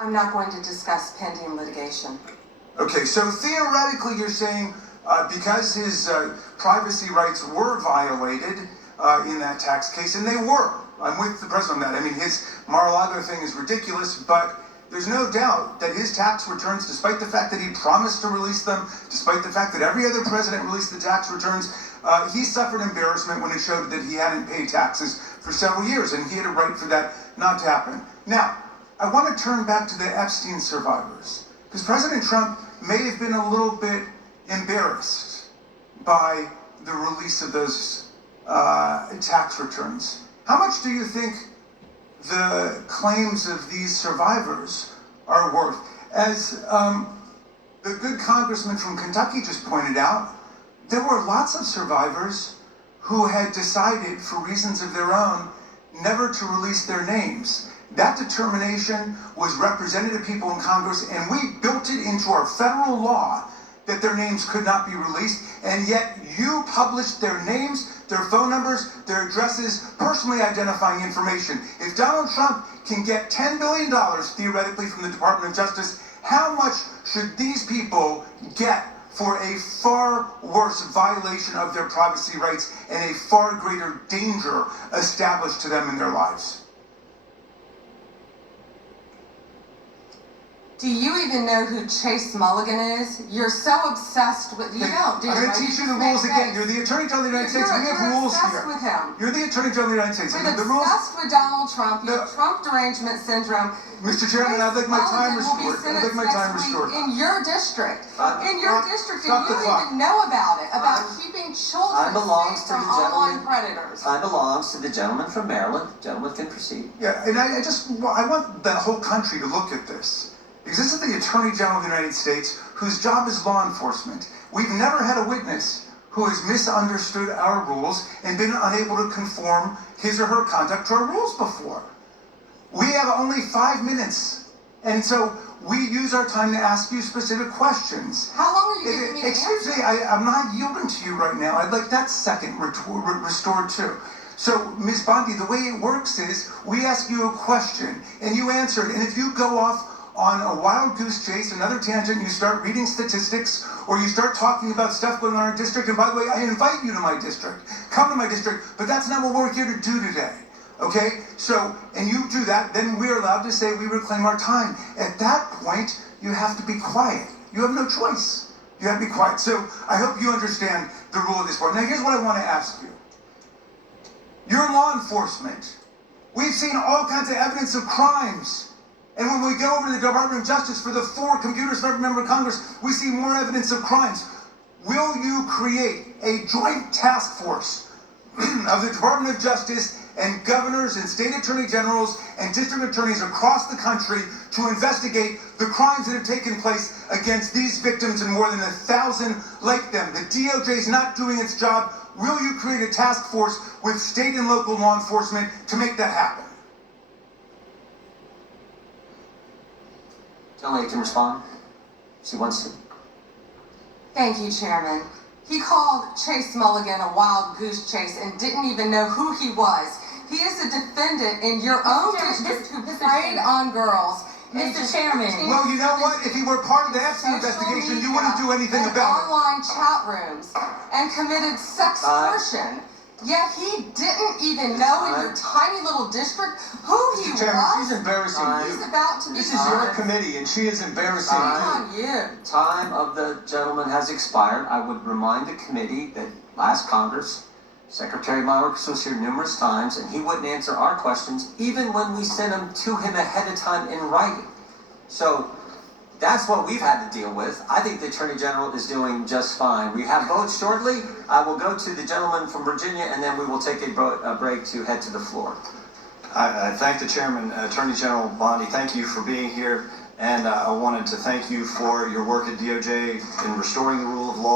I'm not going to discuss pending litigation. Okay, so theoretically you're saying because his privacy rights were violated in that tax case, and they were. I'm with the president on that. I mean, his Mar-a-Lago thing is ridiculous, but there's no doubt that his tax returns, despite the fact that he promised to release them, despite the fact that every other president released the tax returns, he suffered embarrassment when it showed that he hadn't paid taxes for several years, and he had a right for that not to happen. Now, I want to turn back to the Epstein survivors, because President Trump may have been a little bit embarrassed by the release of those tax returns. How much do you think the claims of these survivors are worth? As the good congressman from Kentucky just pointed out, there were lots of survivors who had decided, for reasons of their own, never to release their names. That determination was represented to people in Congress, and we built it into our federal law that their names could not be released, and yet you published their names, their phone numbers, their addresses, personally identifying information. If Donald Trump can get $10 billion, theoretically, from the Department of Justice, how much should these people get for a far worse violation of their privacy rights and a far greater danger established to them in their lives? Do you even know who Chase Mulligan is? You're so obsessed with... You don't, do you? I'm going to teach you the rules again. You're the Attorney General of the United States. We have rules here. You're obsessed with him. You're the Attorney General of the United States. You're The rules... obsessed with Donald Trump. You have Trump derangement syndrome. Mr. Chairman, I'd like my time restored. I'd like my time restored. In your district. And you don't even know about it, about keeping children safe from online predators. Time belongs to the gentleman from Maryland. Gentleman can proceed. Yeah, and I want the whole country to look at this. Because this is the Attorney General of the United States, whose job is law enforcement. We've never had a witness who has misunderstood our rules and been unable to conform his or her conduct to our rules before. We have only 5 minutes, and so we use our time to ask you specific questions. How long are you giving me to Excuse me, I'm not yielding to you right now. I'd like that second restored too. So, Ms. Bondi, the way it works is we ask you a question, and you answer it, and if you go off on a wild goose chase, another tangent, you start reading statistics, or you start talking about stuff going on in our district, and by the way, I invite you to my district. Come to my district, but that's not what we're here to do today. Okay? So, and you do that, then we're allowed to say we reclaim our time. At that point, you have to be quiet. You have no choice. You have to be quiet. So, I hope you understand the rule of this board. Now, here's what I want to ask you. You're law enforcement. We've seen all kinds of evidence of crimes. And when we go over to the Department of Justice for the 4 computers of every member of Congress, we see more evidence of crimes. Will you create a joint task force of the Department of Justice and governors and state attorney generals and district attorneys across the country to investigate the crimes that have taken place against these victims and more than 1,000 like them? The DOJ is not doing its job. Will you create a task force with state and local law enforcement to make that happen? Gentleman can respond. She wants to. Thank you, Chairman. He called Chase Mulligan a wild goose chase and didn't even know who he was. He is a defendant in your own district who preyed on girls. Mr. Chairman. Well, you know what? If he were part of the Epstein investigation, you wouldn't do anything about it. Online chat rooms and committed sextortion. Yet he didn't even know in your tiny little district who he Mr. Chairman, was. she's embarrassing you. He's about to be This is your committee, and she is embarrassing you. on you. Time of the gentleman has expired. I would remind the committee that last Congress, Secretary Myers was here numerous times, and he wouldn't answer our questions, even when we sent them to him ahead of time in writing. So that's what we've had to deal with. I think the Attorney General is doing just fine. We have votes shortly. I will go to the gentleman from Virginia, and then we will take a break to head to the floor. I thank the Chairman, Attorney General Bondi. Thank you for being here, and I wanted to thank you for your work at DOJ in restoring the rule of law.